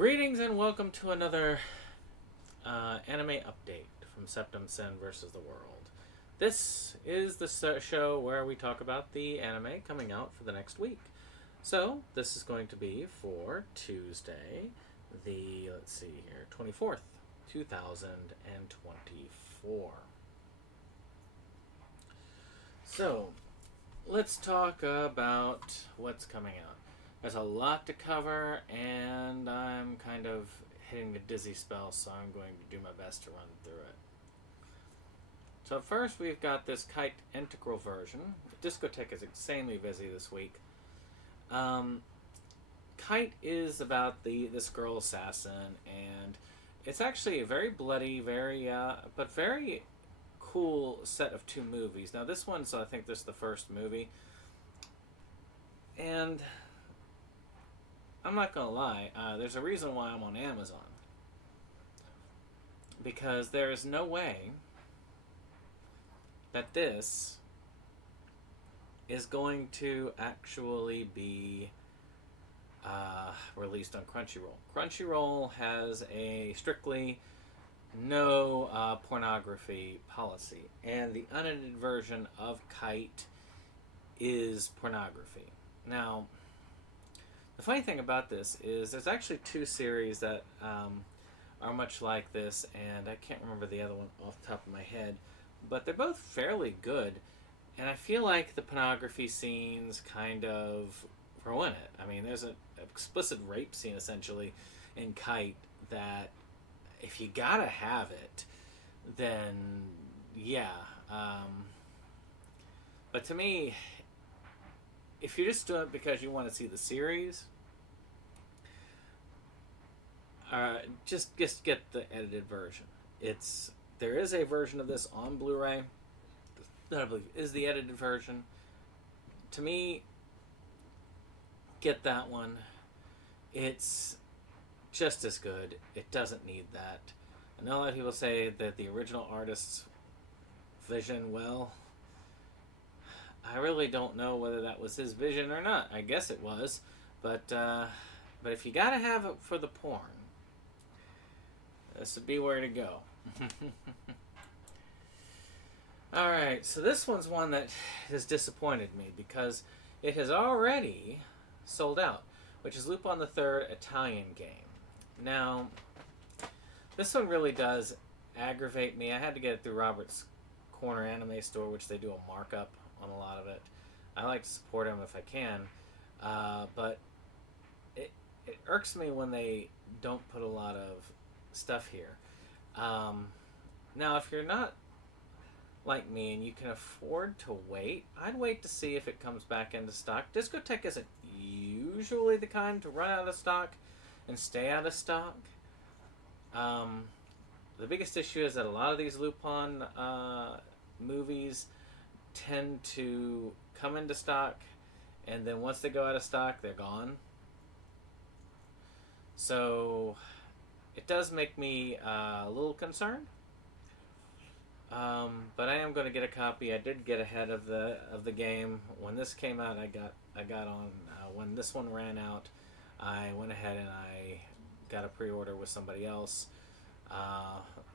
Greetings and welcome to another anime update from Septum Sen versus the World. This is the show where we talk about the anime coming out for the next week. So, this is going to be for Tuesday, let's see here, 24th, 2024. So, let's talk about what's coming out. There's a lot to cover, and I'm kind of hitting the dizzy spell, so I'm going to do my best to run through it. So first, we've got this Kite integral version. Discotheque is insanely busy this week. Kite is about this girl assassin, and it's actually a very bloody, but very cool set of two movies. Now, this one's, I think, this is the first movie, and I'm not gonna lie, there's a reason why I'm on Amazon. Because there is no way that this is going to actually be released on Crunchyroll. Crunchyroll has a strictly no pornography policy, and the unedited version of Kite is pornography. Now, the funny thing about this is there's actually two series that are much like this, and I can't remember the other one off the top of my head, but they're both fairly good, and I feel like the pornography scenes kind of ruin it. I mean, there's an explicit rape scene, essentially, in Kite that if you gotta have it, then yeah. But to me, if you're just doing it because you want to see the series, just get the edited version. There is a version of this on Blu-ray that I believe is the edited version. To me, get that one. It's just as good. It doesn't need that. I know a lot of people say that the original artist's vision, well, I really don't know whether that was his vision or not. I guess it was, but if you gotta have it for the porn, this would be where to go. Alright, so this one's one that has disappointed me because it has already sold out, which is Lupin the Third Italian game. Now, this one really does aggravate me. I had to get it through Robert's Corner Anime Store, which they do a markup on a lot of it. I like to support them if I can, but it irks me when they don't put a lot of stuff here. Now, if you're not like me and you can afford to wait, I'd wait to see if it comes back into stock. Discotheque isn't usually the kind to run out of stock and stay out of stock. The biggest issue is that a lot of these Lupin movies tend to come into stock, and then once they go out of stock, they're gone. So it does make me a little concerned. But I am going to get a copy. I did get ahead of the game when this came out. I got on when this one ran out. I went ahead and I got a pre-order with somebody else,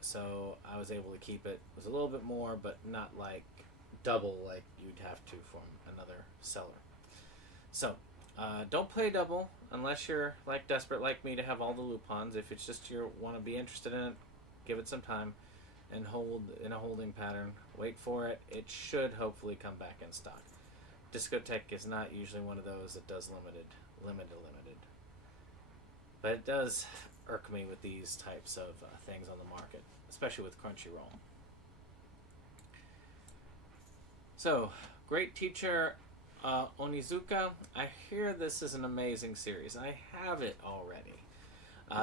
so I was able to keep it. It was a little bit more, but not like double like you'd have to from another seller. So don't play double unless you're like desperate like me to have all the Lupins. If it's just you want to be interested in it, give it some time and hold in a holding pattern. Wait for it. It should hopefully come back in stock. Discotheque is not usually one of those that does limited. But it does irk me with these types of things on the market, especially with Crunchyroll. So, Great Teacher Onizuka. I hear this is an amazing series. I have it already.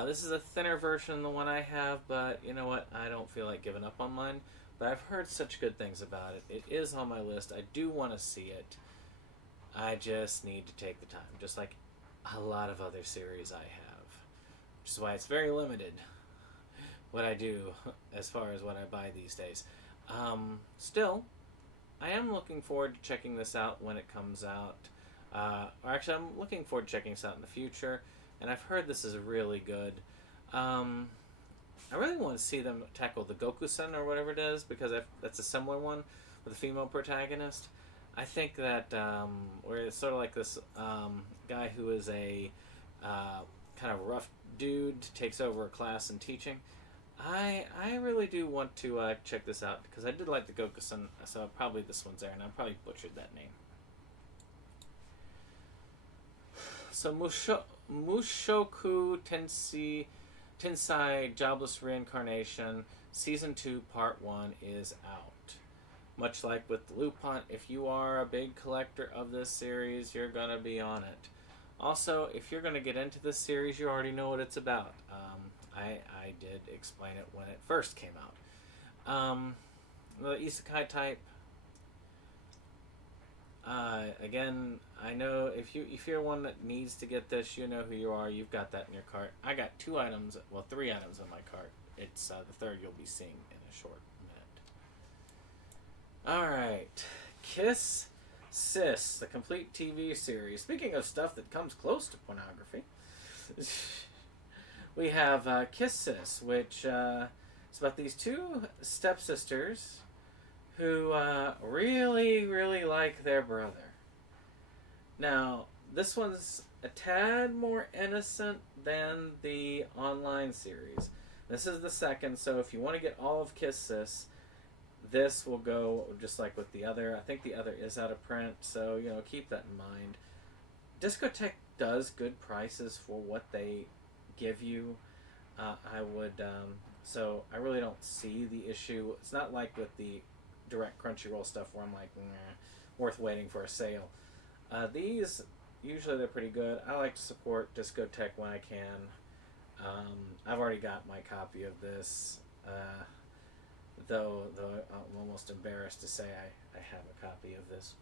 This is a thinner version than the one I have, but you know what? I don't feel like giving up on mine. But I've heard such good things about it. It is on my list. I do want to see it. I just need to take the time, just like a lot of other series I have. Which is why it's very limited what I do as far as what I buy these days. Still, I am looking forward to checking this out when it comes out. Or actually, I'm looking forward to checking this out in the future. and I've heard this is really good. Um, I really want to see them tackle the Goku-san or whatever it is, because that's a similar one with a female protagonist. I think that where it's sort of like this guy who is a kind of rough dude takes over a class and teaching. I really do want to check this out because I did like the Goku-san, so probably this one's there, and I probably butchered that name. So Mushoku Tensei Jobless Reincarnation Season 2 Part 1 is out. Much like with Lupin, if you are a big collector of this series, you're going to be on it. Also, if you're going to get into this series, you already know what it's about. I did explain it when it first came out. The isekai type. Again, I know if you're one that needs to get this, you know who you are. You've got that in your cart. I got 3 items in my cart. It's the third you'll be seeing in a short minute. All right, Kiss Sis, the complete TV series. Speaking of stuff that comes close to pornography, we have Kiss Sis, which is about these 2 stepsisters who really, really like their brother. Now, this one's a tad more innocent than the online series. This is the second, so if you want to get all of Kiss Sis, this will go just like with the other. I think the other is out of print, so keep that in mind. Discotek does good prices for what they give you. So I really don't see the issue. It's not like with the direct Crunchyroll stuff where I'm like, worth waiting for a sale. These, usually they're pretty good. I like to support Discotek when I can. I've already got my copy of this, though I'm almost embarrassed to say I have a copy of this.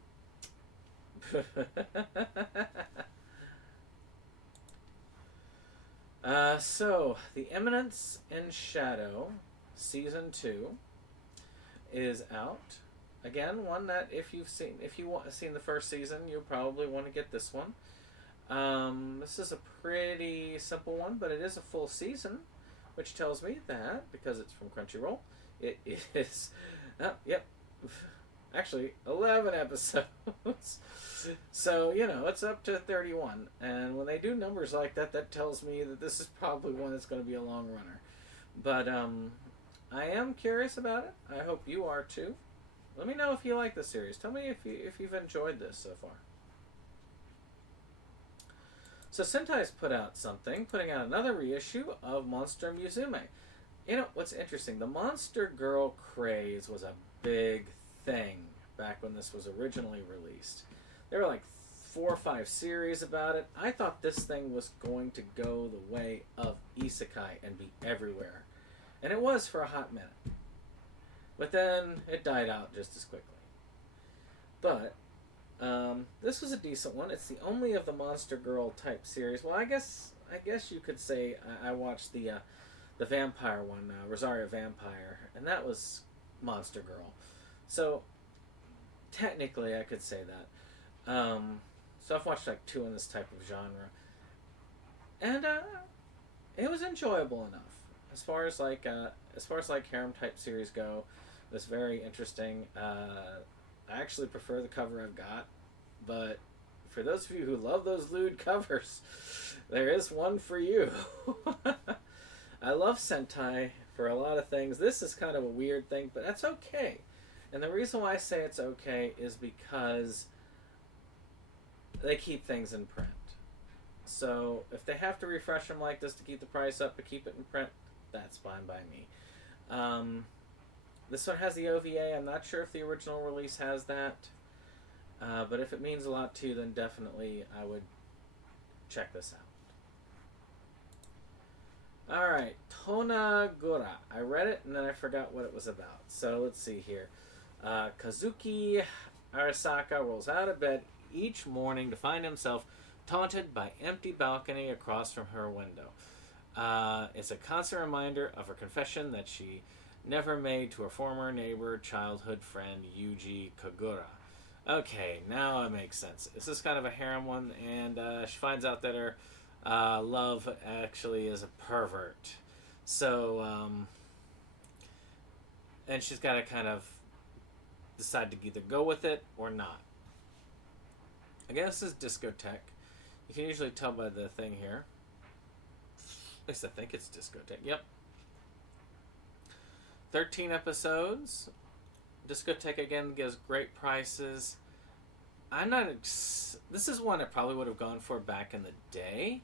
So, The Eminence in Shadow, Season 2, is out. Again, one that if you've seen the first season, you'll probably want to get this one. This is a pretty simple one, but it is a full season, which tells me that, because it's from Crunchyroll, it is, actually 11 episodes. So, it's up to 31. And when they do numbers like that, that tells me that this is probably one that's going to be a long runner. But I am curious about it. I hope you are too. Let me know if you like the series. Tell me if you've enjoyed this so far. So Sentai's putting out another reissue of Monster Musume. What's interesting, the Monster Girl craze was a big thing back when this was originally released. There were like 4 or 5 series about it. I thought this thing was going to go the way of isekai and be everywhere. And it was for a hot minute. But then it died out just as quickly. But this was a decent one. It's the only of the Monster Girl type series. Well, I guess you could say I watched the vampire one, Rosario Vampire, and that was Monster Girl. So technically, I could say that. So I've watched like 2 in this type of genre, and it was enjoyable enough. As far as harem type series go, it was very interesting. I actually prefer the cover I've got, but for those of you who love those lewd covers, there is one for you. I love Sentai for a lot of things. This is kind of a weird thing, but that's okay. And the reason why I say it's okay is because they keep things in print. So if they have to refresh them like this to keep the price up, to keep it in print, that's fine by me. This one has the OVA. I'm not sure if the original release has that. But if it means a lot to you, then definitely I would check this out. Alright, Tonagura. I read it and then I forgot what it was about. So let's see here. Kazuki Arasaka rolls out of bed each morning to find himself taunted by empty balcony across from her window. It's a constant reminder of her confession that she never made to her former neighbor, childhood friend, Yuji Kagura. Okay, now it makes sense. This is kind of a harem one, and she finds out that her Love actually is a pervert. So, and she's got to kind of decide to either go with it or not. Again, this is Discotheque. You can usually tell by the thing here. At least I think it's Discotheque. Yep. 13 episodes. Discotheque again gives great prices. I'm not. This is one I probably would have gone for back in the day.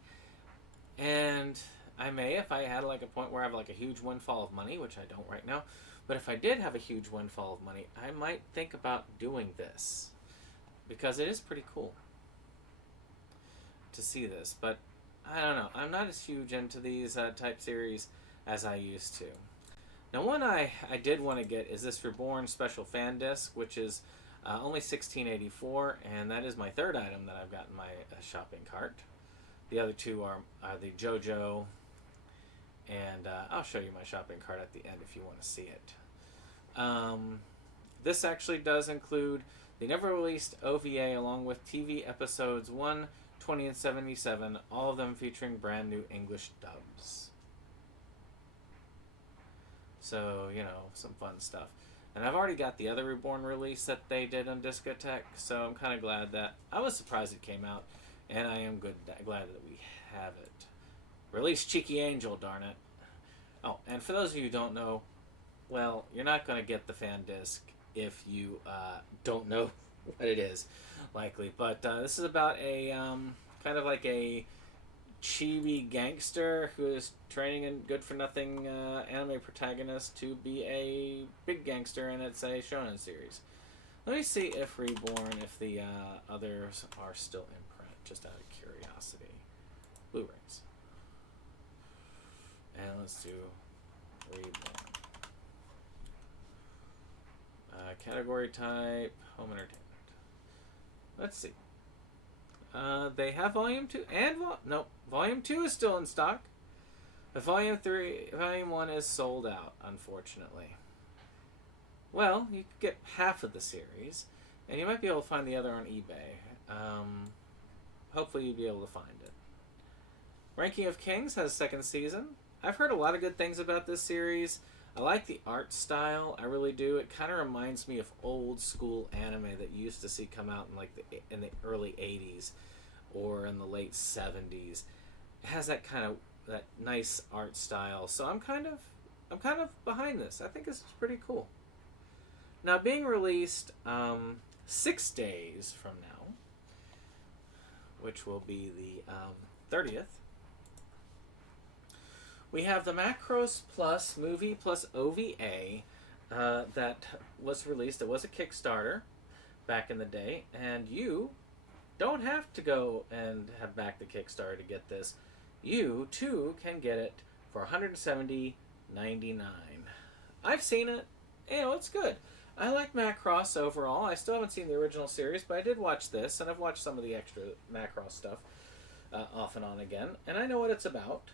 And I may, if I had like a point where I have like a huge windfall of money, which I don't right now, but if I did have a huge windfall of money, I might think about doing this because it is pretty cool to see this. But I don't know. I'm not as huge into these type series as I used to. Now, one I did want to get is this Reborn Special Fan Disc, which is only $16.84, and that is my third item that I've got in my shopping cart. The other two are the JoJo, and I'll show you my shopping cart at the end if you want to see it. This actually does include the never released OVA along with TV episodes 1, 20, and 77, all of them featuring brand new English dubs. So, you know, some fun stuff. And I've already got the other Reborn release that they did on Discotheque, so I'm kind of glad that... I was surprised it came out, and I am glad that we have it. Release Cheeky Angel, darn it. Oh, and for those of you who don't know, well, you're not going to get the fan disc if you don't know what it is, likely. But this is about a kind of like a chibi gangster who is training a good-for-nothing anime protagonist to be a big gangster, and it's a shonen series. Let me see if Reborn, if the others are still in print, just out of curiosity. Blu-rays. And let's do Reborn. Category type, home entertainment. Let's see. They have Volume 2 and nope, Volume 2 is still in stock. But Volume 1 is sold out, unfortunately. Well, you could get half of the series, and you might be able to find the other on eBay. Hopefully you'll be able to find it. Ranking of Kings has a second season. I've heard a lot of good things about this series. I like the art style, I really do. It kind of reminds me of old school anime that you used to see come out in like in the early 80s or in the late 70s. It has that kind of that nice art style. So I'm kind of behind this. I think this is pretty cool. Now being released 6 days from now, which will be the 30th. We have the Macross Plus movie plus OVA that was released. It was a Kickstarter back in the day, and you don't have to go and have backed the Kickstarter to get this. You, too, can get it for $170.99. I've seen it. You know, it's good. I like Macross overall. I still haven't seen the original series, but I did watch this, and I've watched some of the extra Macross stuff off and on again, and I know what it's about.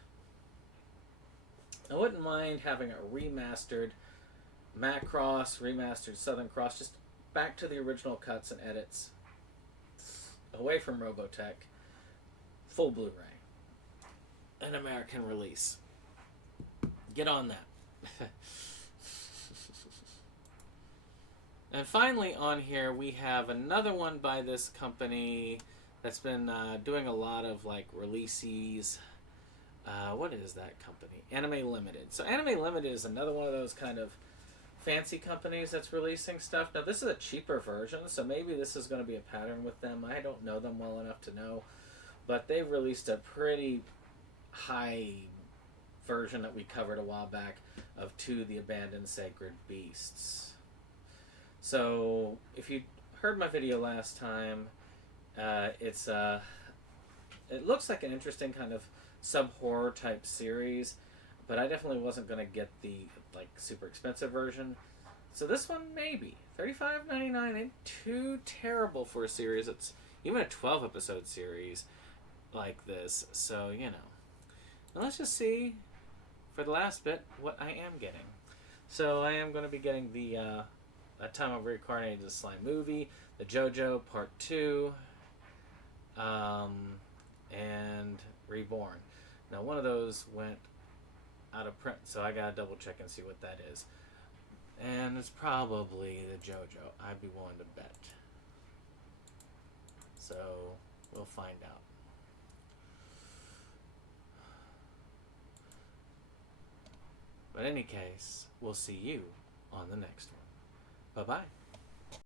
I wouldn't mind having a remastered Macross, remastered Southern Cross, just back to the original cuts and edits, away from Robotech, full Blu-ray, an American release. Get on that. And finally on here we have another one by this company that's been doing a lot of like releases. What is that company? Anime Limited. So Anime Limited is another one of those kind of fancy companies that's releasing stuff. Now this is a cheaper version, so maybe this is going to be a pattern with them. I don't know them well enough to know, but they've released a pretty high version that we covered a while back of To the Abandoned Sacred Beasts. So if you heard my video last time, it looks like an interesting kind of sub-horror type series, but I definitely wasn't going to get the like super expensive version. So this one maybe $35.99 ain't too terrible for a series. It's even a 12 episode series like this. So you know, now let's just see for the last bit what I am getting. So I am going to be getting the A Time of Reincarnated Slime movie, the JoJo Part 2, and Reborn. Now one of those went out of print, so I gotta double check and see what that is. And it's probably the JoJo. I'd be willing to bet. So we'll find out. But in any case, we'll see you on the next one. Bye-bye.